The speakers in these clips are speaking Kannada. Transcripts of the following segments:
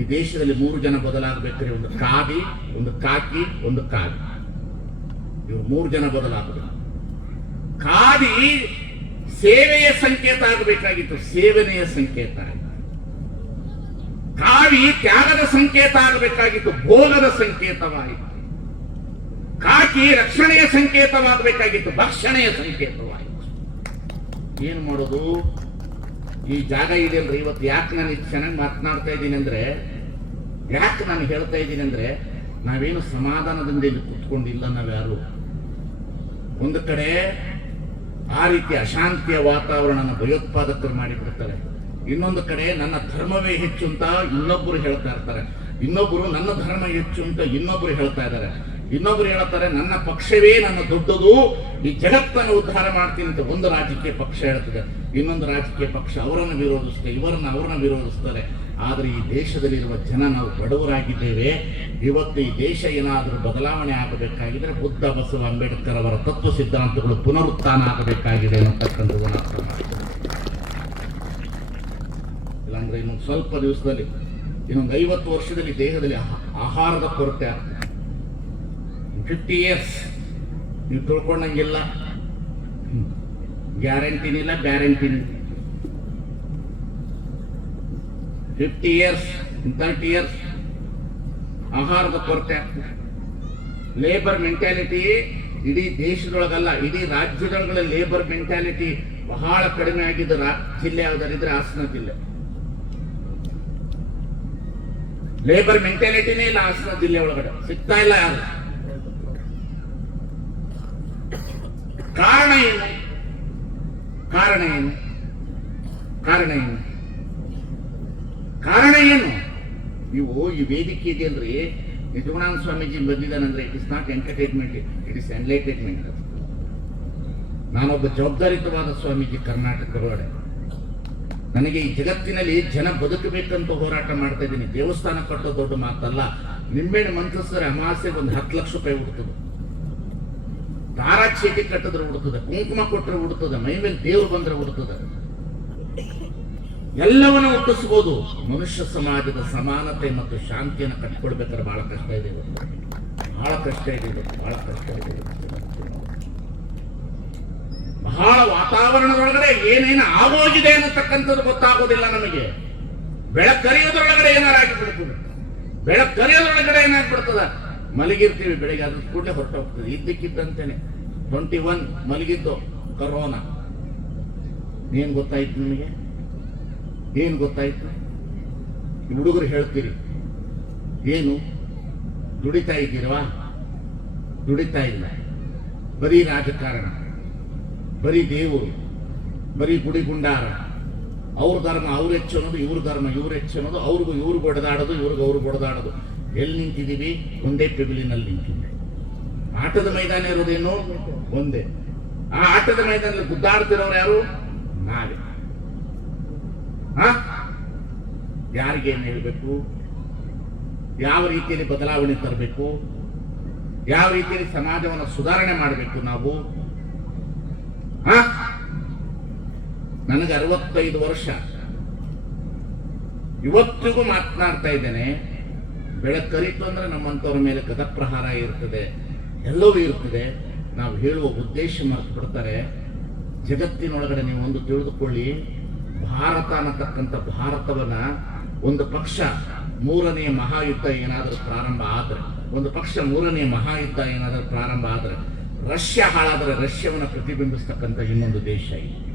ಈ ದೇಶದಲ್ಲಿ ಮೂರು ಜನ ಬದಲಾಗಬೇಕಾದ್ರೆ ಒಂದು ಕಾದಿ ಒಂದು ಕಾಕಿ, ಒಂದು ಕಾಗಿ ಇವರು ಮೂರು ಜನ ಬದಲಾಗಬೇಕು. ಕಾದಿ ಸೇವೆಯ ಸಂಕೇತ ಆಗಬೇಕಾಗಿತ್ತು, ಸೇವನೆಯ ಸಂಕೇತ ಕಾವಿ ತ್ಯಾಗದ ಸಂಕೇತ ಆಗಬೇಕಾಗಿತ್ತು, ಭೋಗದ ಸಂಕೇತವಾಯಿತು ಕಾಕಿ ರಕ್ಷಣೆಯ ಸಂಕೇತವಾಗಬೇಕಾಗಿತ್ತು, ಭಕ್ಷಣೆಯ ಸಂಕೇತವಾಯಿತು ಏನು ಮಾಡೋದು? ಈ ಜಾಗ ಇದೆಯಲ್ರಿ? ಇವತ್ತು ಯಾಕೆ ನಾನು ಇಷ್ಟು ಚೆನ್ನಾಗಿ ಮಾತನಾಡ್ತಾ ಇದ್ದೀನಿ ಅಂದರೆ, ಯಾಕೆ ನಾನು ಹೇಳ್ತಾ ಇದ್ದೀನಿ ಅಂದರೆ, ನಾವೇನು ಸಮಾಧಾನದಿಂದ ಇಲ್ಲಿ ಕುತ್ಕೊಂಡಿಲ್ಲ ನಾವ್ಯಾರು. ಒಂದು ಕಡೆ ಆ ರೀತಿ ಅಶಾಂತಿಯ ವಾತಾವರಣನ ಭಯೋತ್ಪಾದಕರು ಮಾಡಿಬಿಡ್ತಾರೆ. ಇನ್ನೊಂದು ಕಡೆ ನನ್ನ ಧರ್ಮವೇ ಹೆಚ್ಚು ಅಂತ ಇನ್ನೊಬ್ಬರು ಹೇಳ್ತಾ ಇರ್ತಾರೆ. ಇನ್ನೊಬ್ಬರು ನನ್ನ ಧರ್ಮ ಹೆಚ್ಚು ಅಂತ ಇನ್ನೊಬ್ಬರು ಹೇಳ್ತಾ ಇದ್ದಾರೆ. ಇನ್ನೊಬ್ರು ಹೇಳ್ತಾರೆ, ನನ್ನ ಪಕ್ಷವೇ ನನ್ನ ದೊಡ್ಡದು, ಈ ಜಗತ್ತನ್ನು ಉದ್ಧಾರ ಮಾಡ್ತೀನಿ ಅಂತ ಒಂದು ರಾಜಕೀಯ ಪಕ್ಷ ಹೇಳ್ತದೆ. ಇನ್ನೊಂದು ರಾಜಕೀಯ ಪಕ್ಷ ಅವರನ್ನು ವಿರೋಧಿಸ್ತಾರೆ ಇವರನ್ನು ಅವರನ್ನು ವಿರೋಧಿಸ್ತಾರೆ. ಆದರೆ ಈ ದೇಶದಲ್ಲಿರುವ ಜನ ನಾವು ಬಡವರಾಗಿದ್ದೇವೆ. ಇವತ್ತು ಈ ದೇಶ ಏನಾದರೂ ಬದಲಾವಣೆ ಆಗಬೇಕಾಗಿದ್ರೆ ಬುದ್ಧ, ಬಸವ, ಅಂಬೇಡ್ಕರ್ ಅವರ ತತ್ವ ಸಿದ್ಧಾಂತಗಳು ಪುನರುತ್ಥಾನ ಆಗಬೇಕಾಗಿದೆ ಅನ್ನತಕ್ಕಂಥದ್ದನ್ನು ಇಲ್ಲಾಂದ್ರೆ ಇನ್ನೊಂದು ಸ್ವಲ್ಪ ದಿವಸದಲ್ಲಿ, ಇನ್ನೊಂದು ಐವತ್ತು ವರ್ಷದಲ್ಲಿ ದೇಹದಲ್ಲಿ ಆಹಾ- ಆಹಾರದ ಕೊರತೆ ಆಗ್ತದೆ. ಫಿಫ್ಟಿ ಇಯರ್ಸ್ ನೀವು ತಿಳ್ಕೊಂಡಂಗಿಲ್ಲ. ಗ್ಯಾರಂಟಿನಿಲ್ಲ ಗ್ಯಾರಂಟಿನಿಲ್ಲ ಫಿಫ್ಟಿ ಇಯರ್ಸ್ ತರ್ಟಿ ಇಯರ್ಸ್ ಆಹಾರದ ಕೊರತೆ ಲೇಬರ್ ಮೆಂಟ್ಯಾಲಿಟಿ ಇಡೀ ದೇಶದೊಳಗಲ್ಲ, ಇಡೀ ರಾಜ್ಯದೊಳಗಡೆ ಲೇಬರ್ ಮೆಂಟ್ಯಾಲಿಟಿ ಬಹಳ ಕಡಿಮೆ ಆಗಿದ್ದ ಜಿಲ್ಲೆ ಯಾವ್ದಾರಿದ್ರೆ ಹಾಸನ ಜಿಲ್ಲೆ. ಲೇಬರ್ ಮೆಂಟ್ಯಾಲಿಟಿನೇ ಇಲ್ಲ ಹಾಸನ ಜಿಲ್ಲೆ ಒಳಗಡೆ. ಸಿಗ್ತಾ ಇಲ್ಲ ಯಾರು. ಕಾರಣ ಏನು? ಕಾರಣ ಏನು? ಕಾರಣ ಏನು? ಕಾರಣ ಏನು? ನೀವು ಈ ವೇದಿಕೆ ಇದೆಯಲ್ರಿ ಯಜಮಾನಂದ ಸ್ವಾಮೀಜಿ ಬಂದಿದ್ದಾನಂದ್ರೆ it is not entertainment it is enlightenment ನಾನೊಬ್ಬ ಜವಾಬ್ದಾರಿತವಾದ ಸ್ವಾಮೀಜಿ ಕರ್ನಾಟಕ ನನಗೆ ಈ ಜಗತ್ತಿನಲ್ಲಿ ಜನ ಬದುಕಬೇಕಂತ ಹೋರಾಟ ಮಾಡ್ತಾ ಇದ್ದೀನಿ. ದೇವಸ್ಥಾನ ಕಟ್ಟೋ ದೊಡ್ಡ ಮಾತಲ್ಲ, ನಿಂಬೆಹಣ್ಣು ಮಂತ್ರಿಸಿದ್ರೆ ಅಮಾವಾಸ್ಯೆಗೆ ಒಂದು ಹತ್ತು ಲಕ್ಷ ರೂಪಾಯಿ ಹುಡ್ತದೆ ದಾರ ಚೀಟಿ ಕಟ್ಟಿದ್ರೆ ಹುಡುತದ ಕುಂಕುಮ ಕೊಟ್ಟರೆ ಹುಡುತದ ಮೈ ಮೇಲೆ ದೇವ್ರು ಬಂದ್ರೆ ಹುಡುತದ ಎಲ್ಲವನ್ನ ಹುಟ್ಟಿಸ್ಬೋದು. ಮನುಷ್ಯ ಸಮಾಜದ ಸಮಾನತೆ ಮತ್ತು ಶಾಂತಿಯನ್ನು ಕಟ್ಕೊಳ್ಬೇಕಾದ್ರೆ ಬಹಳ ಕಷ್ಟ ಇದೆ. ಬಹಳ ಕಷ್ಟ ಇದೆ ಬಹಳ ಕಷ್ಟ ಇದೆ ಬಹಳ ವಾತಾವರಣದೊಳಗಡೆ ಏನೇನು ಆಗೋಗಿದೆ ಅನ್ನತಕ್ಕಂಥದ್ದು ಗೊತ್ತಾಗೋದಿಲ್ಲ ನಮಗೆ. ಬೆಳಕರಿಯೋದ್ರೊಳಗಡೆ ಏನಾರಾಗಿ ಬಿಡ್ತದೆ ಬೆಳಕರಿಯೋದ್ರೊಳಗಡೆ ಏನಾಗ್ಬಿಡ್ತದ? ಮಲಗಿರ್ತೀವಿ ಬೆಳಿಗ್ಗೆ ಅದ್ರ ಕೂಡಲೇ ಹೊರಟೋಗ್ತದೆ ಇದ್ದಕ್ಕಿದ್ದಂತೇನೆ. ಟ್ವೆಂಟಿ ಒನ್ ಮಲಗಿದ್ದು ಕರೋನಾ ಏನ್ ಗೊತ್ತಾಯ್ತು ನಿಮಗೆ? ಏನು ಗೊತ್ತಾಯ್ತು? ಹುಡುಗರು ಹೇಳ್ತೀರಿ. ಏನು? ದುಡಿತಾ ಇದ್ದೀರವಾ ದುಡಿತಾ ಇಲ್ಲ. ಬರೀ ರಾಜಕಾರಣ. ಬರೀ ದೇವರು. ಬರೀ ಗುಡಿ ಗುಂಡಾರ. ಅವ್ರ ಧರ್ಮ ಅವ್ರು ಹೆಚ್ಚು ಅನ್ನೋದು ಇವ್ರ ಧರ್ಮ, ಇವ್ರು ಹೆಚ್ಚು ಅನ್ನೋದು ಅವ್ರಿಗೂ ಇವ್ರು ಬಡದಾಡೋದು ಇವ್ರಿಗೆ ಅವ್ರು ಬಡದಾಡೋದು ಎಲ್ಲಿ ನಿಂತಿದ್ದೀವಿ? ಒಂದೇ ಪೆಬಿಲಿನಲ್ಲಿ ನಿಂತಿದ್ದೀವಿ ಆಟದ ಮೈದಾನ ಇರೋದೇನು ಒಂದೇ. ಆ ಆಟದ ಮೈದಾನದಲ್ಲಿ ಗುದ್ದಾಡ್ತಿರೋರು ಯಾರು? ನಾವೇ? ಯಾರಿಗೇನು ಹೇಳಬೇಕು? ಯಾವ ರೀತಿಯಲ್ಲಿ ಬದಲಾವಣೆ ತರಬೇಕು? ಯಾವ ರೀತಿಯಲ್ಲಿ ಸಮಾಜವನ್ನು ಸುಧಾರಣೆ ಮಾಡಬೇಕು ನಾವು? ನನಗೆ ಅರವತ್ತೈದು ವರ್ಷ. ಇವತ್ತಿಗೂ ಮಾತನಾಡ್ತಾ ಇದ್ದೇನೆ. ಬೆಳಕರಿತು ಅಂದ್ರೆ ನಮ್ಮಂಥವ್ರ ಮೇಲೆ ಗದಪ್ರಹಾರ ಇರ್ತದೆ, ಎಲ್ಲವೂ ಇರ್ತದೆ. ನಾವು ಹೇಳುವ ಉದ್ದೇಶ ಮರೆತು ಬಿಡ್ತಾರೆ ಜಗತ್ತಿನೊಳಗಡೆ ನೀವು ಒಂದು ತಿಳಿದುಕೊಳ್ಳಿ, ಭಾರತ ಅನ್ನತಕ್ಕಂಥ ಭಾರತವನ್ನ ಒಂದು ಪಕ್ಷ ಮೂರನೇ ಮಹಾಯುದ್ಧ ಏನಾದರೂ ಪ್ರಾರಂಭ ಆದ್ರೆ, ಒಂದು ಪಕ್ಷ ಮೂರನೇ ಮಹಾಯುದ್ಧ ಏನಾದರೂ ಪ್ರಾರಂಭ ಆದ್ರೆ, ರಷ್ಯಾ ಹಾಳಾದ್ರೆ ರಷ್ಯವನ್ನ ಪ್ರತಿಬಿಂಬಿಸ್ತಕ್ಕಂಥ ಇನ್ನೊಂದು ದೇಶ ಇದೆ.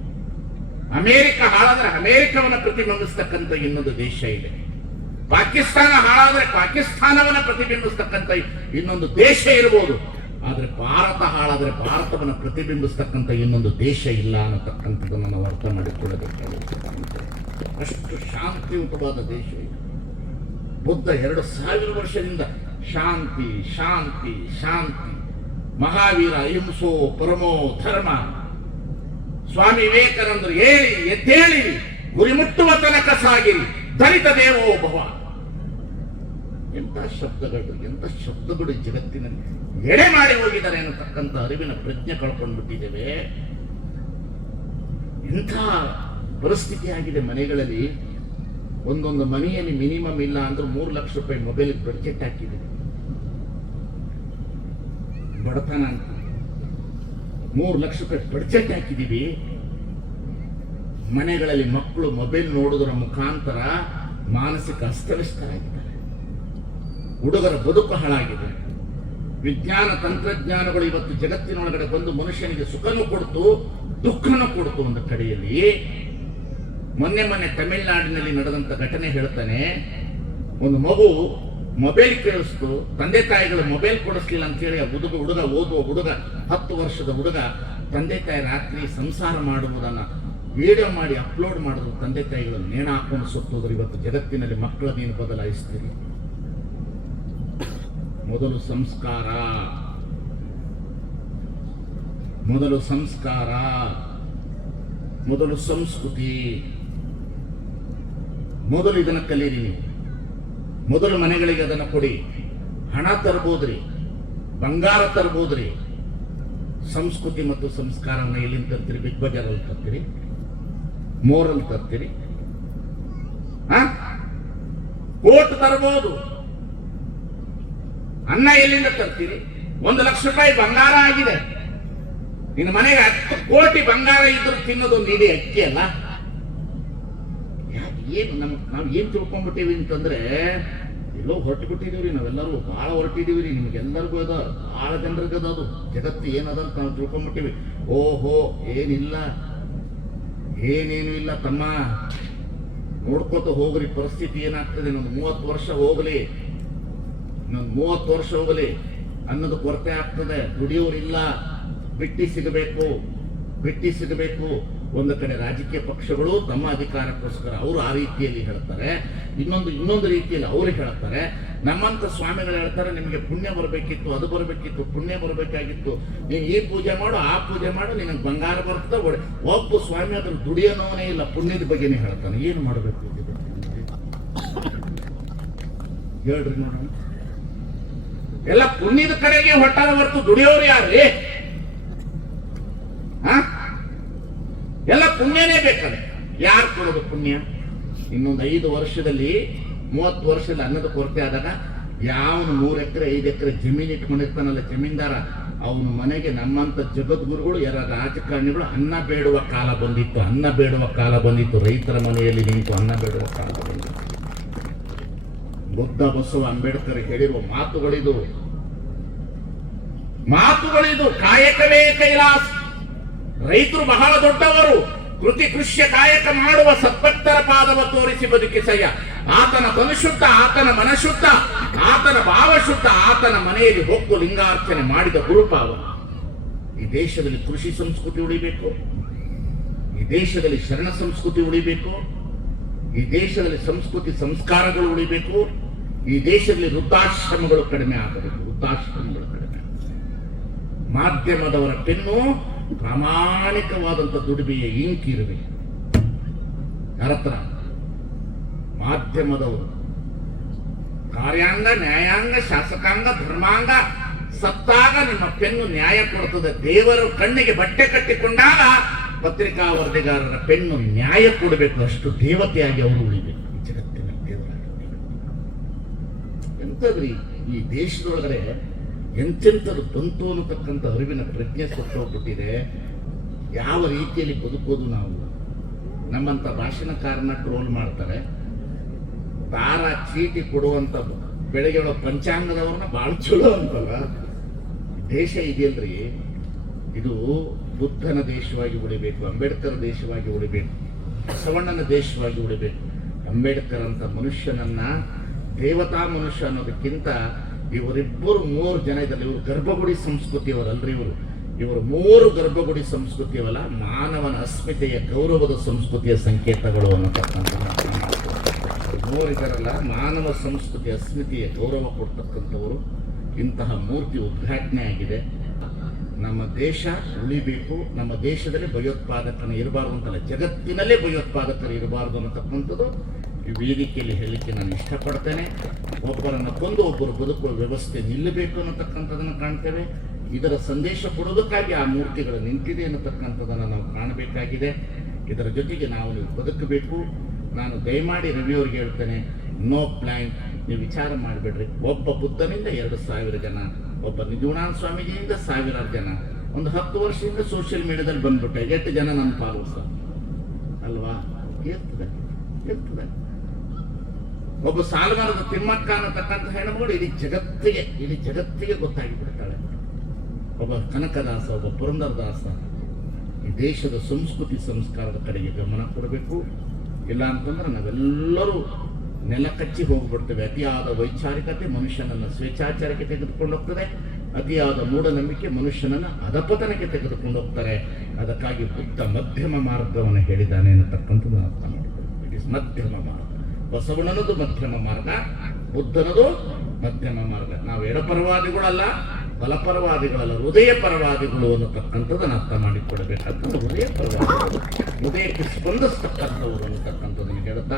ಅಮೇರಿಕ ಹಾಳಾದ್ರೆ ಅಮೇರಿಕವನ್ನ ಪ್ರತಿಬಿಂಬಿಸ್ತಕ್ಕಂಥ ಇನ್ನೊಂದು ದೇಶ ಇದೆ. ಪಾಕಿಸ್ತಾನ ಹಾಳಾದ್ರೆ ಪಾಕಿಸ್ತಾನವನ್ನ ಪ್ರತಿಬಿಂಬಿಸ್ತಕ್ಕಂಥ ಇನ್ನೊಂದು ದೇಶ ಇರಬಹುದು ಆದ್ರೆ ಭಾರತ ಹಾಳಾದ್ರೆ ಭಾರತವನ್ನು ಪ್ರತಿಬಿಂಬಿಸ್ತಕ್ಕಂಥ ಇನ್ನೊಂದು ದೇಶ ಇಲ್ಲ ಅನ್ನತಕ್ಕಂಥದ್ದನ್ನು ನಾವು ಅರ್ಥ ಮಾಡಿಕೊಳ್ಳಬೇಕಾಗುತ್ತೆ ಅಷ್ಟು ಶಾಂತಿಯುತವಾದ ದೇಶ ಇದು. ಬುದ್ಧ ಎರಡು ಸಾವಿರ ವರ್ಷದಿಂದ ಶಾಂತಿ ಶಾಂತಿ ಶಾಂತಿ, ಮಹಾವೀರ ಅಹಿಂಸೋ ಪರಮೋ, ಧರ್ಮ. ಸ್ವಾಮಿ ವಿವೇಕಾನಂದರು ಹೇಳಿ, ಎದ್ದೇಳಿ, ಗುರಿ ಮುಟ್ಟುವ ತನಕ ಸಾಗಿರಿ. ದಲಿತ ದೇವೋ ಭವ. ಎಂತ ಶಬ್ದಗಳು, ಎಂಥ ಶಬ್ದಗಳು ಜಗತ್ತಿನಲ್ಲಿ ಎಡೆ ಮಾಡಿ ಹೋಗಿದ್ದಾರೆ ಅನ್ನತಕ್ಕಂಥ ಅರಿವಿನ ಪ್ರಜ್ಞೆ ಕಳ್ಕೊಂಡ್ಬಿಟ್ಟಿದ್ದೇವೆ. ಇಂಥ ಪರಿಸ್ಥಿತಿ ಆಗಿದೆ ಮನೆಗಳಲ್ಲಿ. ಒಂದೊಂದು ಮನೆಯಲ್ಲಿ ಮಿನಿಮಮ್ ಇಲ್ಲ ಅಂದ್ರೆ ಮೂರು ಲಕ್ಷ ರೂಪಾಯಿ ಮೊಬೈಲ್ ಬಡ್ಜೆಟ್ ಹಾಕಿದೆ. ಬಡತನ ಅಂತ. ಮೂರು ಲಕ್ಷ ರೂಪಾಯಿ ಬಡ್ಜೆಟ್ ಹಾಕಿದ್ದೀವಿ. ಮನೆಗಳಲ್ಲಿ ಮಕ್ಕಳು ಮೊಬೈಲ್ ನೋಡಿದ್ರ ಮುಖಾಂತರ ಮಾನಸಿಕ ಅಸ್ತವ್ಯಸ್ತರಾಗಿದ್ದಾರೆ ಹುಡುಗರ ಬದುಕು ಹಾಳಾಗಿದೆ. ವಿಜ್ಞಾನ ತಂತ್ರಜ್ಞಾನಗಳು ಇವತ್ತು ಜಗತ್ತಿನೊಳಗಡೆ ಬಂದು ಮನುಷ್ಯನಿಗೆ ಸುಖನೂ ಕೊಡ್ತು, ದುಃಖನೂ ಕೊಡ್ತು ಒಂದು ಕಡೆಯಲ್ಲಿ ಮೊನ್ನೆ ಮೊನ್ನೆ ತಮಿಳುನಾಡಿನಲ್ಲಿ ನಡೆದಂತ ಘಟನೆ ಹೇಳ್ತಾನೆ. ಒಂದು ಮಗು ಮೊಬೈಲ್ ಕೇಳಿಸ್ತು. ತಂದೆ ತಾಯಿಗಳು ಮೊಬೈಲ್ ಕೊಡಿಸ್ಲಿಲ್ಲ ಅಂತ ಹೇಳಿ ಆ ಹುಡುಗ ಹುಡುಗ ಓದುವ ಹುಡುಗ, ಹತ್ತು ವರ್ಷದ ಹುಡುಗ ತಂದೆ ತಾಯಿ ರಾತ್ರಿ ಸಂಸಾರ ಮಾಡುವುದನ್ನ ವಿಡಿಯೋ ಮಾಡಿ ಅಪ್ಲೋಡ್ ಮಾಡಿದ್ರು. ತಂದೆ ತಾಯಿಗಳು ನೇಣ ಹಾಕೊಂಡು ಸುತ್ತೋದ್ರು. ಇವತ್ತು ಜಗತ್ತಿನಲ್ಲಿ ಮಕ್ಕಳ ನೀನು ಬದಲಾಯಿಸ್ತೀರಿ. ಮೊದಲು ಸಂಸ್ಕಾರ. ಮೊದಲು ಸಂಸ್ಕಾರ. ಮೊದಲು ಸಂಸ್ಕೃತಿ. ಮೊದಲು ಇದನ್ನ ಕಲೀರಿ ನೀವು. ಮೊದಲು ಮನೆಗಳಿಗೆ ಅದನ್ನ ಕೊಡಿ. ಹಣ ತರ್ಬೋದ್ರಿ. ಬಂಗಾರ ತರ್ಬೋದ್ರಿ. ಸಂಸ್ಕೃತಿ ಮತ್ತು ಸಂಸ್ಕಾರವನ್ನು ಎಲ್ಲಿಂದ ತರ್ತೀರಿ? ಬಿಗ್ ಬಜಾರಲ್ಲಿ ತರ್ತೀರಿ? ಮೋರಲ್ಲಿ ತರ್ತೀರಿ? ಕೋಟ್ ತರಬಹುದು ಅನ್ನ ಎಲ್ಲಿಂದ ತರ್ತೀರಿ? ಒಂದು ಲಕ್ಷ ರೂಪಾಯಿ ಬಂಗಾರ ಆಗಿದೆ. ನಿನ್ನ ಮನೆಗೆ ಹತ್ತು ಕೋಟಿ ಬಂಗಾರ ಇದ್ರು ತಿನ್ನೋದೊಂದು ಇಡೀ ಅಕ್ಕಿ ಅಲ್ಲ? ಏನು ನಮ್ ನಾವು ಏನ್ ತಿಳ್ಕೊಂಡ್ಬಿಟ್ಟಿವಿ ಅಂತಂದ್ರೆ, ಎಲ್ಲೋ ಹೊರಟು ಬಿಟ್ಟಿದೀವ್ರಿ ನಾವೆಲ್ಲರೂ ಬಹಳ ಹೊರಟಿದೀವಿ ರೀ ನಿಮ್ಗೆಲ್ಲರಿಗೂ ಅದ ಬಹಳ ಜನರಿಗೆ ಅದ ಅದು. ಜಗತ್ತು ಏನದ ಅಂತ ನಾವು ತಿಳ್ಕೊಂಡ್ಬಿಟ್ಟಿವಿ. ಓಹೋ, ಏನಿಲ್ಲ. ಏನೇನು ಇಲ್ಲ ತಮ್ಮ. ನೋಡ್ಕೋತ ಹೋಗ್ರಿ, ಪರಿಸ್ಥಿತಿ ಏನಾಗ್ತದೆ? ನಮ್ಗೆ ಮೂವತ್ತು ವರ್ಷ ಹೋಗ್ಲಿ. ಇನ್ನೊಂದು ಮೂವತ್ತು ವರ್ಷ ಹೋಗಲಿ ಅನ್ನೋದು ಕೊರತೆ ಆಗ್ತದೆ. ದುಡಿಯೋರಿಲ್ಲ. ಬಿಟ್ಟಿ ಸಿಗಬೇಕು. ಬಿಟ್ಟಿ ಸಿಗಬೇಕು. ಒಂದು ಕಡೆ ರಾಜಕೀಯ ಪಕ್ಷಗಳು ತಮ್ಮ ಅಧಿಕಾರಕ್ಕೋಸ್ಕರ ಅವರು ಆ ರೀತಿಯಲ್ಲಿ ಹೇಳ್ತಾರೆ. ಇನ್ನೊಂದು ಇನ್ನೊಂದು ರೀತಿಯಲ್ಲಿ ಅವರು ಹೇಳ್ತಾರೆ. ನಮ್ಮಂತ ಸ್ವಾಮಿಗಳು ಹೇಳ್ತಾರೆ, ನಿಮಗೆ ಪುಣ್ಯ ಬರಬೇಕಿತ್ತು, ಅದು ಬರಬೇಕಿತ್ತು, ಪುಣ್ಯ ಬರಬೇಕಾಗಿತ್ತು. ನೀನು ಈ ಪೂಜೆ ಮಾಡು, ಆ ಪೂಜೆ ಮಾಡು, ನಿನಗೆ ಬಂಗಾರ ಬರ್ತದೆ ಒಬ್ಬ ಸ್ವಾಮಿ ಅದ್ರ ದುಡಿಯೋನವನೇ ಇಲ್ಲ. ಪುಣ್ಯದ ಬಗ್ಗೆನೇ ಹೇಳ್ತಾನೆ. ಏನು ಮಾಡಬೇಕು ಹೇಳ್ರಿ ನೋಡೋಣ. ಎಲ್ಲ ಪುಣ್ಯದ ಕಡೆಗೆ ಹೊಟ್ಟಾರ ಹೊರತು ದುಡಿಯೋರು ಯಾರ್ರಿ ಎಲ್ಲ ಪುಣ್ಯನೇ ಬೇಕಲ್ಲ ಯಾರು ಕೊಡೋದು ಪುಣ್ಯ? ಇನ್ನೊಂದು ಐದು ವರ್ಷದಲ್ಲಿ, ಮೂವತ್ತು ವರ್ಷದಲ್ಲಿ ಅನ್ನದ ಕೊರತೆ ಆದಾಗ ಯಾವನು ಮೂರು ಎಕರೆ, ಐದು ಎಕರೆ ಜಮೀನು ಇಟ್ಕೊಂಡಿರ್ತಾನಲ್ಲ ಜಮೀನ್ದಾರ, ಅವನ ಮನೆಗೆ ನಮ್ಮಂತ ಜಗದ್ಗುರುಗಳು, ಯಾರ ರಾಜಕಾರಣಿಗಳು ಅನ್ನ ಬೇಡುವ ಕಾಲ ಬಂದಿತ್ತು, ಅನ್ನ ಬೇಡುವ ಕಾಲ ಬಂದಿತ್ತು. ರೈತರ ಮನೆಯಲ್ಲಿ ನಿಂತು ಅನ್ನ ಬೇಡುವ ಕಾಲ ಬಂದಿತ್ತು. ಬುದ್ಧ ಬಸವ ಅಂಬೇಡ್ಕರ್ ಹೇಳಿರುವ ಮಾತುಗಳಿದು. ಮಾತುಗಳಿದು ಕಾಯಕವೇ ಕೈಲಾಸ. ರೈತರು ಬಹಳ ದೊಡ್ಡವರು. ಕೃತಿ ಕೃಷ್ಯ ಕಾಯಕ ಮಾಡುವ ಸತ್ಪತ್ತರ ಪಾದವ ತೋರಿಸಿ ಬದುಕಿಸಯ್ಯ. ಆತನ ತನುಶುದ್ಧ, ಆತನ ಮನಶುದ್ಧ, ಆತನ ಭಾವಶುದ್ಧ, ಆತನ ಮನೆಯಲ್ಲಿ ಹೊಕ್ಕು ಲಿಂಗಾರ್ಚನೆ ಮಾಡಿದ ಗುರುಪಾವ. ಈ ದೇಶದಲ್ಲಿ ಕೃಷಿ ಸಂಸ್ಕೃತಿ ಉಳಿಬೇಕು. ಈ ದೇಶದಲ್ಲಿ ಶರಣ ಸಂಸ್ಕೃತಿ ಉಳಿಬೇಕು. ಈ ದೇಶದಲ್ಲಿ ಸಂಸ್ಕೃತಿ ಸಂಸ್ಕಾರಗಳು ಉಳಿಬೇಕು. ಈ ದೇಶದಲ್ಲಿ ವೃತ್ತಾಶ್ರಮಗಳು ಕಡಿಮೆ ಆಗಬೇಕು ವೃತ್ತಾಶ್ರಮಗಳು ಕಡಿಮೆ. ಮಾಧ್ಯಮದವರ ಪೆನ್ನು ಪ್ರಾಮಾಣಿಕವಾದಂಥ ದುಡಿಮೆಯ ಇಂಕ್ ಇರಬೇಕು. ಯಾರತ್ರ ಮಾಧ್ಯಮದವರು. ಕಾರ್ಯಾಂಗ, ನ್ಯಾಯಾಂಗ, ಶಾಸಕಾಂಗ, ಧರ್ಮಾಂಗ, ಸತ್ತಾಗ ನಿಮ್ಮ ಪೆನ್ನು ನ್ಯಾಯ ಕೊಡುತ್ತದೆ ದೇವರು ಕಣ್ಣಿಗೆ ಬಟ್ಟೆ ಕಟ್ಟಿಕೊಂಡಾಗ ಪತ್ರಿಕಾ ವರದಿಗಾರರ ಪೆನ್ನು ನ್ಯಾಯ ಕೊಡಬೇಕು. ಅಷ್ಟು ದೇವತೆಯಾಗಿ ಅವರು ಉಳಿಬೇಕು ಈ ಜಗತ್ತಿನ ದೇವರಾಗಿ ಉಳಿಬೇಕು. ಎಂತದ್ರಿ ಈ ದೇಶದೊಳಗಡೆ ಎಂತೆಂಥದ್ದು ತಂತು ಅನ್ನತಕ್ಕಂಥ ಅರಿವಿನ ಪ್ರಜ್ಞೆ ಸೊಟ್ಟೋಗ್ಬಿಟ್ಟಿದೆ ಯಾವ ರೀತಿಯಲ್ಲಿ ಬದುಕೋದು ನಾವು? ನಮ್ಮಂಥ ಭಾಷಣಕಾರನ ಟ್ರೋಲ್ ಮಾಡ್ತಾರೆ. ತಾರ ಚೀಟಿ ಕೊಡುವಂತ ಬೆಳಗ್ಗೆ ಪಂಚಾಂಗದವ್ರನ್ನ ಭಾಳ ಚಲೋ ಅಂತಲ್ಲ. ದೇಶ ಇದೆಯಲ್ರಿ. ಇದು ಬುದ್ಧನ ದೇಶವಾಗಿ ಉಳಿಬೇಕು, ಅಂಬೇಡ್ಕರ್ ದೇಶವಾಗಿ ಉಳಿಬೇಕು, ಬಸವಣ್ಣನ ದೇಶವಾಗಿ ಉಳಿಬೇಕು. ಅಂಬೇಡ್ಕರ್ ಅಂತ ಮನುಷ್ಯನನ್ನ ದೇವತಾ ಮನುಷ್ಯ ಅನ್ನೋದಕ್ಕಿಂತ ಇವರಿಬ್ಬರು ಮೂರು ಜನ ಇದ್ದಾರೆ. ಇವರು ಗರ್ಭಗುಡಿ ಸಂಸ್ಕೃತಿಯವರಲ್ರಿ ಇವರು. ಇವರು ಮೂರು ಗರ್ಭಗುಡಿ ಸಂಸ್ಕೃತಿಯವಲ್ಲ, ಮಾನವನ ಅಸ್ಮಿತೆಯ ಗೌರವದ ಸಂಸ್ಕೃತಿಯ ಸಂಕೇತಗಳು ಅನ್ನತಕ್ಕಂಥ ಮೂರಿಗರಲ್ಲ ಮಾನವ ಸಂಸ್ಕೃತಿ ಅಸ್ಮಿತೆಯ ಗೌರವ ಕೊಡ್ತಕ್ಕಂಥವರು. ಇಂತಹ ಮೂರ್ತಿ ಉದ್ಘಾಟನೆ ಆಗಿದೆ. ನಮ್ಮ ದೇಶ ಉಳಿಬೇಕು. ನಮ್ಮ ದೇಶದಲ್ಲಿ ಭಯೋತ್ಪಾದಕನ ಇರಬಾರ್ದು ಅಂತಲ್ಲ, ಜಗತ್ತಿನಲ್ಲೇ ಭಯೋತ್ಪಾದಕರು ಇರಬಾರ್ದು ಅನ್ನತಕ್ಕಂಥದ್ದು. ಈ ವೇದಿಕೆಯಲ್ಲಿ ಹೇಳಲಿಕ್ಕೆ ನಾನು ಇಷ್ಟಪಡ್ತೇನೆ. ಒಬ್ಬರನ್ನು ಕೊಂದು ಒಬ್ಬರು ಬದುಕುವ ವ್ಯವಸ್ಥೆ ನಿಲ್ಲಬೇಕು ಅನ್ನತಕ್ಕಂಥದ್ದನ್ನು ಕಾಣ್ತೇವೆ. ಇದರ ಸಂದೇಶ ಕೊಡೋದಕ್ಕಾಗಿ ಆ ಮೂರ್ತಿಗಳು ನಿಂತಿದೆ ಅನ್ನತಕ್ಕಂಥದ್ದನ್ನು ನಾವು ಕಾಣಬೇಕಾಗಿದೆ. ಇದರ ಜೊತೆಗೆ ನಾವು ನೀವು ಬದುಕಬೇಕು. ನಾನು ದಯಮಾಡಿ ರವಿಯವ್ರಿಗೆ ಹೇಳ್ತೇನೆ ನೋ ಪ್ಲ್ಯಾನ್ ನೀವು ವಿಚಾರ ಮಾಡಿಬಿಡ್ರಿ. ಒಬ್ಬ ಬುದ್ಧನಿಂದ ಎರಡು ಸಾವಿರ ಜನ, ಒಬ್ಬ ನಿಜಗುಣಾನ ಸ್ವಾಮೀಜಿಯಿಂದ ಸಾವಿರಾರು ಜನ. ಒಂದು ಹತ್ತು ವರ್ಷದಿಂದ ಸೋಷಿಯಲ್ ಮೀಡಿಯಾದಲ್ಲಿ ಬಂದ್ಬಿಟ್ಟೆ ಎಷ್ಟು ಜನ ನನ್ನ ಫಾಲೋವರ್ಸ್ ಅಲ್ವಾ? ಇರ್ತದೆ ಇರ್ತದೆ. ಒಬ್ಬ ಸಾಲಗಾರದ ತಿಮ್ಮಕ್ಕ ಅನ್ನತಕ್ಕಂಥ ಹೆಣ್ಣುಮಗಳು ಇಡೀ ಜಗತ್ತಿಗೆ ಇಡೀ ಜಗತ್ತಿಗೆ ಗೊತ್ತಾಗಿ ಒಬ್ಬ ಕನಕದಾಸ, ಒಬ್ಬ ಪುರಂದರದಾಸ ಈ ದೇಶದ ಸಂಸ್ಕೃತಿ ಸಂಸ್ಕಾರದ ಕಡೆಗೆ ಗಮನ ಕೊಡಬೇಕು. ಇಲ್ಲ ಅಂತಂದ್ರೆ ನಾವೆಲ್ಲರೂ ನೆಲ ಕಚ್ಚಿ ಹೋಗ್ಬಿಡ್ತೇವೆ. ಅತಿಯಾದ ವೈಚಾರಿಕತೆ ಮನುಷ್ಯನನ್ನು ಸ್ವೇಚ್ಛಾಚಾರಕ್ಕೆ ತೆಗೆದುಕೊಂಡು ಹೋಗ್ತದೆ. ಅತಿಯಾದ ಮೂಢನಂಬಿಕೆ ಮನುಷ್ಯನನ್ನು ಅಧಪತನಕ್ಕೆ ತೆಗೆದುಕೊಂಡು ಹೋಗ್ತಾರೆ. ಅದಕ್ಕಾಗಿ ಬುದ್ಧ ಮಧ್ಯಮ ಮಾರ್ಗವನ್ನು ಹೇಳಿದ್ದಾನೆ ಅನ್ನತಕ್ಕಂಥದ್ದು ಅರ್ಥ ಮಾಡಿಕೊಳ್ಳಿ. ಇಟ್ ಮಧ್ಯಮ ಮಾರ್ಗ. ಬಸವಣ್ಣನದು ಮಧ್ಯಮ ಮಾರ್ಗ, ಬುದ್ಧನದು ಮಧ್ಯಮ ಮಾರ್ಗ. ನಾವು ಎಡಪರವಾದಿಗಳಲ್ಲ ಬಲಪರವಾದಿಗಳಲ್ಲ ಹೃದಯ ಪರವಾದಿಗಳು ಅನ್ನತಕ್ಕಂಥದ್ದನ್ನು ಅರ್ಥ ಮಾಡಿಕೊಡಬೇಕಾಗ್ತದೆ. ಹೃದಯ ಪರವಾದಿಗಳು ಹೃದಯಕ್ಕೆ ಸ್ಪಂದಿಸ್ತಕ್ಕಂಥವ್ರು ಅನ್ನತಕ್ಕಂಥದ್ದನ್ನು ಹೇಳ್ತಾ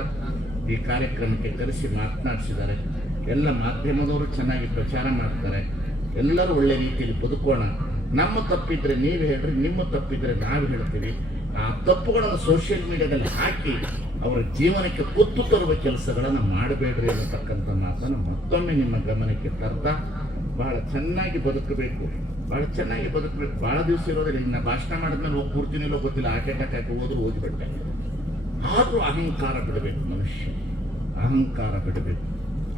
ಈ ಕಾರ್ಯಕ್ರಮಕ್ಕೆ ಕರೆಸಿ ಮಾತನಾಡಿಸಿದ್ದಾರೆ. ಎಲ್ಲ ಮಾಧ್ಯಮದವರು ಚೆನ್ನಾಗಿ ಪ್ರಚಾರ ಮಾಡ್ತಾರೆ. ಎಲ್ಲರೂ ಒಳ್ಳೆ ರೀತಿಯಲ್ಲಿ ಬದುಕೋಣ. ನಮ್ಮ ತಪ್ಪಿದ್ರೆ ನೀವು ಹೇಳ್ರಿ, ನಿಮ್ಮ ತಪ್ಪಿದ್ರೆ ನಾವು ಹೇಳ್ತೀವಿ. ಆ ತಪ್ಪುಗಳನ್ನು ಸೋಷಿಯಲ್ ಮೀಡಿಯಾದಲ್ಲಿ ಹಾಕಿ ಅವರ ಜೀವನಕ್ಕೆ ಒತ್ತು ತರುವ ಕೆಲಸಗಳನ್ನು ಮಾಡಬೇಡ್ರಿ ಅನ್ನತಕ್ಕಂಥ ಮಾತನ್ನು ಮತ್ತೊಮ್ಮೆ ನಿಮ್ಮ ಗಮನಕ್ಕೆ ತರ್ತಾ ಬಹಳ ಚೆನ್ನಾಗಿ ಬದುಕಬೇಕು. ಬಹಳ ಚೆನ್ನಾಗಿ ಬದುಕಬೇಕು. ಬಹಳ ದಿವಸ ಇರೋದಿಲ್ಲ. ಇನ್ನು ಭಾಷಣ ಮಾಡಿದ್ಮೇಲೆ ಹೋಗಿ ಕೂರ್ತೀನಿಲ್ಲೋ ಗೊತ್ತಿಲ್ಲ. ಹಾರ್ಟ್ ಅಟ್ಯಾಕ್ ಹೋದ್ರು ಓದಿಬಿಟ್ಟೆ ಆದರೂ ಅಹಂಕಾರ ಬಿಡಬೇಕು ಮನುಷ್ಯ. ಅಹಂಕಾರ ಬಿಡಬೇಕು.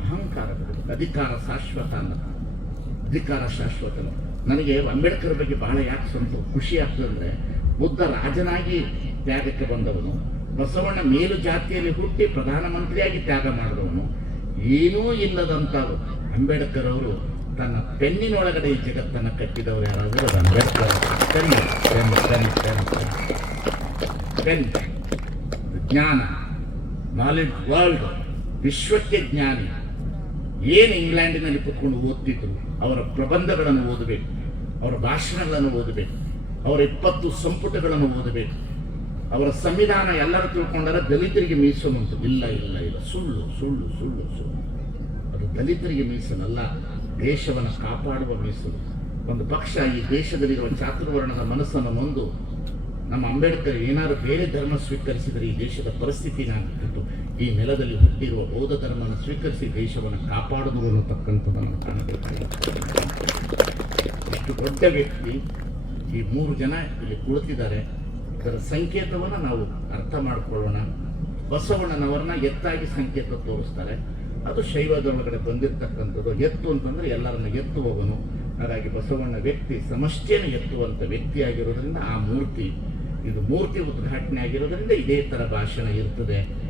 ಅಹಂಕಾರ ಬಿಡಬೇಕು. ಅಧಿಕಾರ ಶಾಶ್ವತ ಅಲ್ಲ. ಅಧಿಕಾರ ಶಾಶ್ವತ. ನನಗೆ ಅಂಬೇಡ್ಕರ್ ಬಗ್ಗೆ ಬಹಳ ಯಾಕೆ ಸ್ವಲ್ಪ ಖುಷಿ ಆಗ್ತದೆ ಅಂದರೆ ಬುದ್ಧ ರಾಜನಾಗಿ ತ್ಯಾಗಕ್ಕೆ ಬಂದವನು. ಬಸವಣ್ಣ ಮೇಲು ಜಾತಿಯಲ್ಲಿ ಹುಟ್ಟಿ ಪ್ರಧಾನಮಂತ್ರಿಯಾಗಿ ತ್ಯಾಗ ಮಾಡಿದವನು, ಏನೂ ಇಲ್ಲದಂತ ಅಂಬೇಡ್ಕರ್ ಅವರು ತನ್ನ ಪೆನ್ನಿನೊಳಗಡೆ ಈ ಜಗತ್ತನ್ನು ಕಟ್ಟಿದವರು ಯಾರಾದರೂ ಅದು Ambedkar pen pen pen pen pen. ಜ್ಞಾನ ನಾಲೆಡ್ಜ್ ವರ್ಲ್ಡ್ ವಿಶ್ವಕ್ಕೆ ಜ್ಞಾನಿ. ಏನು ಇಂಗ್ಲೆಂಡಿನಲ್ಲಿ ಕುತ್ಕೊಂಡು ಓದ್ತಿದ್ರು? ಅವರ ಪ್ರಬಂಧಗಳನ್ನು ಓದಬೇಕು, ಅವರ ಭಾಷಣಗಳನ್ನು ಓದಬೇಕು, ಅವರ ಇಪ್ಪತ್ತು ಸಂಪುಟಗಳನ್ನು ಓದಬೇಕು. ಅವರ ಸಂವಿಧಾನ ಎಲ್ಲರೂ ತಿಳ್ಕೊಂಡಾರೆ ದಲಿತರಿಗೆ ಮೀಸಲು ಇಲ್ಲ ಇಲ್ಲ ಇಲ್ಲ. ಸುಳ್ಳು ಸುಳ್ಳು ಸುಳ್ಳು ಸುಳ್ಳು. ಅದು ದಲಿತರಿಗೆ ಮೀಸಲಲ್ಲ, ದೇಶವನ್ನು ಕಾಪಾಡುವ ಮೀಸಲು. ಒಂದು ಪಕ್ಷ ಈ ದೇಶದಲ್ಲಿರುವ ಚಾತುರ್ವರ್ಣದ ಮನಸ್ಸನ್ನು ನೊಂದು, ನಮ್ಮ ಅಂಬೇಡ್ಕರ್ ಏನಾದ್ರು ಬೇರೆ ಧರ್ಮ ಸ್ವೀಕರಿಸಿದರೆ ಈ ದೇಶದ ಪರಿಸ್ಥಿತಿ ಏನಾಗ್ತಿತ್ತು ಈ ನೆಲದಲ್ಲಿ ಹುಟ್ಟಿರುವ ಬೌದ್ಧ ಧರ್ಮವನ್ನು ಸ್ವೀಕರಿಸಿ ದೇಶವನ್ನು ಕಾಪಾಡುವುದು ಅನ್ನತಕ್ಕಂಥದ್ದನ್ನು ಕಾಣಬೇಕಾಗಿದೆ. ಇಷ್ಟು ದೊಡ್ಡ ವ್ಯಕ್ತಿ ಈ ಮೂರು ಜನ ಇಲ್ಲಿ ಕುಳಿತಿದ್ದಾರೆ. ಇದರ ಸಂಕೇತವನ್ನು ನಾವು ಅರ್ಥ ಮಾಡಿಕೊಳ್ಳೋಣ. ಬಸವಣ್ಣನವರನ್ನ ಎತ್ತಾಗಿ ಸಂಕೇತ ತೋರಿಸ್ತಾರೆ. ಅದು ಶೈವದೊಳಗಡೆ ಬಂದಿರತಕ್ಕಂಥದ್ದು. ಎತ್ತು ಅಂತಂದ್ರೆ ಎಲ್ಲರನ್ನ ಎತ್ತು ಹೋಗನು. ಹಾಗಾಗಿ ಬಸವಣ್ಣ ವ್ಯಕ್ತಿ ಸಮಷ್ಟಿಯನ್ನು ಎತ್ತುವಂಥ ವ್ಯಕ್ತಿಯಾಗಿರೋದ್ರಿಂದ ಆ ಮೂರ್ತಿ, ಇದು ಮೂರ್ತಿ ಉದ್ಘಾಟನೆ ಆಗಿರೋದ್ರಿಂದ ಇದೇ ಥರ ಭಾಷಣ ಇರ್ತದೆ.